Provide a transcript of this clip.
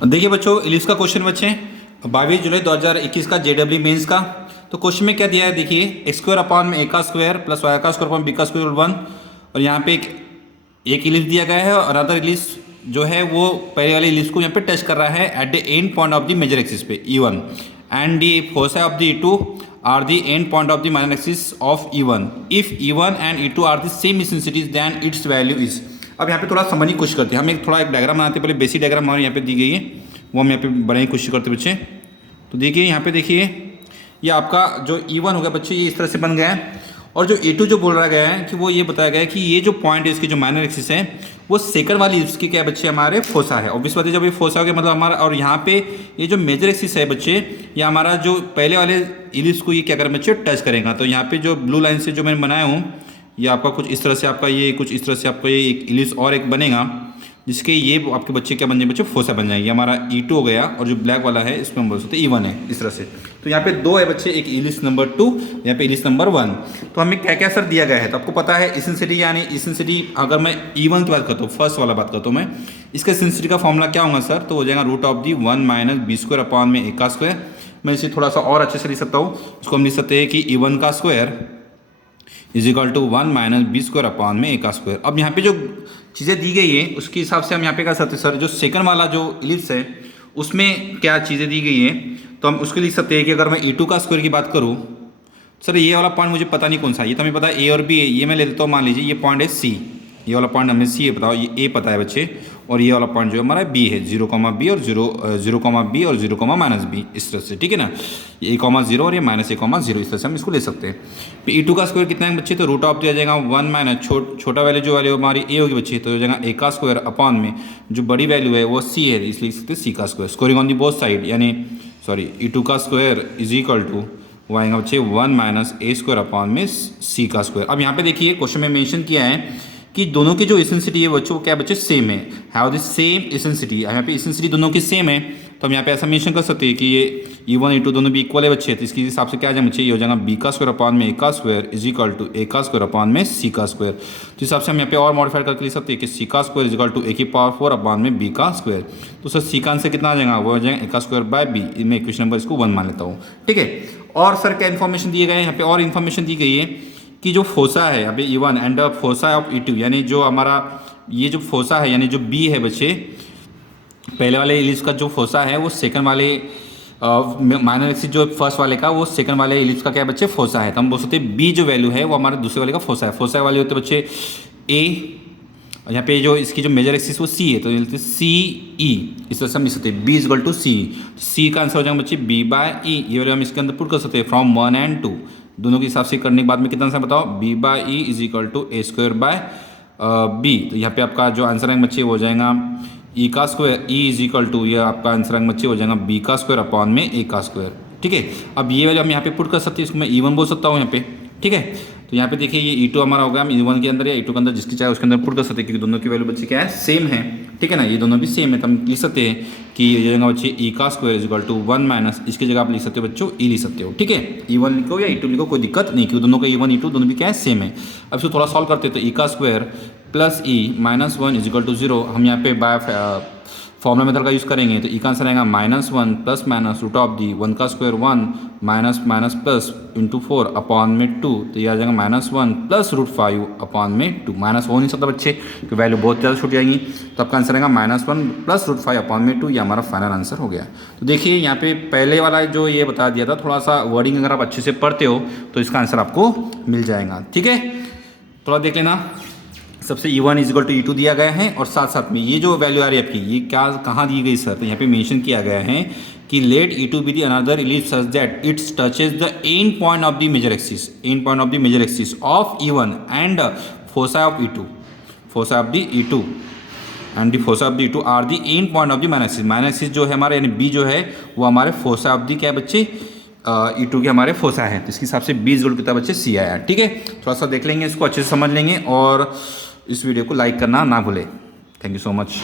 देखिए बच्चों, इलिप्स का क्वेश्चन बच्चे 22 जुलाई 2021 का जेडब्ल्यू मेंस का। तो क्वेश्चन में क्या दिया है देखिए, एक्स स्क्वायर अपॉन में ए का स्क्वायर प्लस वाई का स्क्वायर अपॉन बी का स्क्वायर 1। और यहाँ पे एक इलिप्स दिया गया है और अदर इलिप्स जो है वो पहले वाले इलिप्स को यहाँ पे टच कर रहा है at the end point of the major axis पे E1 and the foci of the E2 are the end point of the minor axis of E1 if E1 and E2 are the same intensities then its value is. अब यहाँ पे थोड़ा समझने की कोशिश करते हैं, हम एक डायग्राम बनाते हैं। पहले बेसिक डायग्राम हमारे यहाँ पे दी गई है, वो हम यहाँ पे बनाने की कोशिश करते हैं बच्चे। तो देखिए यहाँ पे देखिए, ये आपका जो E1 हो गया बच्चे, ये इस तरह से बन गया है। और जो E2 जो बोल रहा गया है कि वो ये बताया गया है कि ये जो पॉइंट है इसकी जो माइनर एक्सिस है वो सेकंड वाली इसकी क्या बच्चे हमारे फोसा है। ऑब्वियस बात है, जब ये फोसा हो गया मतलब हमारा, और यहाँ पे ये जो मेजर एक्सिस है बच्चे, ये हमारा जो पहले वाले इलिप्स को ये क्या करें बच्चे, टच करेगा। तो यहाँ पे जो ब्लू लाइन से जो मैंने बनाया हूँ, ये आपका कुछ इस तरह से आपका ये कुछ इस तरह से आपका ये एक इलिप्स और एक बनेगा, जिसके ये आपके बच्चे क्या बन जाएंगे बच्चे, फोसा बन जाएंगे। हमारा E2 हो गया और जो ब्लैक वाला है इसमें हम बोल सकते हैं E1 है, इस तरह से। तो यहाँ पे दो है बच्चे, एक इलिप्स नंबर 2, यहाँ पे इलिप्स नंबर 1। तो हमें क्या क्या सर दिया गया है, तो आपको पता है इसेंसिटी, यानी इसेंसिटी अगर मैं E1 की बात करता हूँ, फर्स्ट वाला बात करता हूँ मैं, इसका इसेंसिटी का फॉर्मूला क्या होगा सर, तो हो जाएगा root of the 1 minus B square upon में ए का स्क्वायर। मैं इसे थोड़ा सा और अच्छे से लिख सकता हूँ, इसको हम लिख सकते हैं कि E1 का square is equal to 1 minus B square upon में ए का स्क्वायर। अब यहाँ पे जो चीज़ें दी गई है उसके हिसाब से हम यहाँ पे कह सकते हैं सर, जो सेकंड वाला जो इलिप्स है उसमें क्या चीज़ें दी गई है, तो हम उसके लिख सकते हैं कि अगर मैं E2 का स्क्वायर की बात करूँ, सर ये वाला पॉइंट मुझे पता नहीं कौन सा है, ये तो हमें पता है ए और बी है, ये मैं ले लेता हूँ। मान लीजिए ये पॉइंट है C, ये वाला पॉइंट हमें C है, बताओ ये A पता है बच्चे, और ये वाला पॉइंट जो हमारा B है, 0, B और 0, B और 0, माइनस B, इस तरह से, ठीक है ना। ये A, 0 और ये माइनस A, 0, इस तरह से हम इसको ले सकते हैं। फिर E2 का स्क्वायर कितना है बच्चे, तो रूट ऑफ दिया जाएगा 1 माइनस छोटा वैल्यू जो वैल्यू हमारी A होगी बच्चे, तो हो जाएगा A का स्क्वायर अपॉन में जो बड़ी वैल्यू है वो C है, इसलिए लिख सकते हैं C का square, scoring on the both side, यानी सॉरी E2 का स्क्वायर इज इक्वल टू वो आएगा बच्चे 1 माइनस ए स्क्वायर अपॉन में C का स्क्वायर। अब यहाँ पे देखिए क्वेश्चन में मेंशन किया है कि दोनों की जो इसेंसिटी है बच्चों वो क्या बच्चे, सेम है, हैव द सेम इसेंसिटी। यहाँ पे इसेंसिटी दोनों की सेम है, तो हम यहाँ पे ऐसा मेंशन कर सकते हैं कि ये E1 E2 दोनों भी इक्वल है बच्चे। तो इसके हिसाब से क्या आ जाएगा बच्चे, ये हो जाएगा बी का स्क्वायर अपॉन में ए का स्क्वायर इज इक्वल टू ए का स्क्वायर अपॉन में C का स्क्वायर। तो हिसाब से हम यहाँ पे और मॉडिफाइड करके लिख सकते हैं कि C का स्क्वायर इज इक्वल टू ए की पावर 4 अपॉन में बी का स्क्वायर। तो सर C का आंसर कितना आ जाएगा, वो हो जाएगा ए का स्क्वायर बाय बी। मैं इक्वेशन नंबर इसको 1 मान लेता हूँ, ठीक है। और सर क्या इन्फॉर्मेशन दिए गए हैं यहाँ पे, और इन्फॉर्मेशन दी गई है कि जो फोसा है अभी E1 and foci of E2, यानी जो हमारा ये जो फोसा है यानी जो B है बच्चे, पहले वाले इलिप्स का जो फोसा है वो सेकंड वाले माइनर एक्सिस जो फर्स्ट वाले का वो सेकंड वाले इलिप्स का क्या बच्चे, फोसा है। तो हम बोल सकते हैं B जो वैल्यू है वो हमारे दूसरे वाले का फोसा है। फोसा वाले होते बच्चे A, यहाँ पे जो इसकी जो मेजर एक्सिस वो C है, तो CE, इस तरह से हम लिख सकते हैं B is equal to C का आंसर हो जाएगा बच्चे B बाय E। ये वैल्यू हम इसके अंदर पुट कर सकते हैं फ्रॉम 1 एंड 2, दोनों के हिसाब से करने के बाद में कितना आंसर बताओ, B by E is equal to A square by B। तो यहाँ पे आपका जो आंसर है बच्चे वो हो जाएगा E का square, E is equal to ये आपका आंसर है बच्चे हो जाएगा B का स्क्वायर अपॉन में A का स्क्वायर, ठीक है। अब ये वैल्यू हम यहाँ पे पुट कर सकते हैं, इसको मैं E1 बोल सकता हूँ यहाँ पे, ठीक है। तो यहाँ पे देखिए ये E2 हमारा होगा, हम E1 के अंदर या E2 के अंदर जिसकी चाहे उसके अंदर पुट कर सकते हैं, क्योंकि दोनों की वैल्यू बच्चे क्या है, सेम है, ठीक है ना। ये दोनों भी सेम है, तो हम लिख सकते हैं कि ये जाएगा बच्चे E का square is equal to 1 minus, इसकी जगह आप लिख सकते हो बच्चों E लिख सकते हो, ठीक है। E1 लिखो या E2 लिखो, कोई दिक्कत नहीं, क्योंकि दोनों का E1 E2 दोनों भी क्या है, सेम है। अब इसको थोड़ा सॉल्व करते हैं, तो E का square plus E minus 1 is equal to 0, हम यहाँ पे बाय फॉर्मूला मेथड का यूज़ करेंगे, तो E का आंसर आएगा -1 plus minus root of the 1 का square 1 minus minus plus into 4 upon में 2, तो ये आ जाएगा -1 प्लस √5 अपॉन में 2। माइनस हो नहीं सकता बच्चे, क्योंकि वैल्यू बहुत ज़्यादा छूट जाएंगी, तो आपका आंसर आएगा -1 प्लस √5 अपॉन में 2। ये हमारा फाइनल आंसर हो गया। तो देखिए यहाँ पे पहले वाला जो ये बता दिया था, थोड़ा सा वर्डिंग अगर आप अच्छे से पढ़ते हो तो इसका आंसर आपको मिल जाएगा, ठीक है। थोड़ा देख लेना, सबसे E1 is equal to E2 दिया गया है, और साथ साथ में ये जो वैल्यू आ रही है आपकी, ये क्या कहाँ दी गई सर, तो यहाँ पे मेंशन किया गया है कि let E2 be the another ellipse such that it's touches the end point of the major axis, end point of the major axis of E1 and foci of E2, foci of the E2 and the foci of the E2 are the end point of the minor axis. Minor axis जो है हमारे यानी B जो है वो हमारे fossa of the क्या बच्चे, E2 के हमारे फोसा है, तो इसके हिसाब से 20 गोल कितना बच्चे C आया, ठीक है। थोड़ा सा देख लेंगे, इसको अच्छे से समझ लेंगे, और इस वीडियो को लाइक करना ना भूलें। Thank you so much.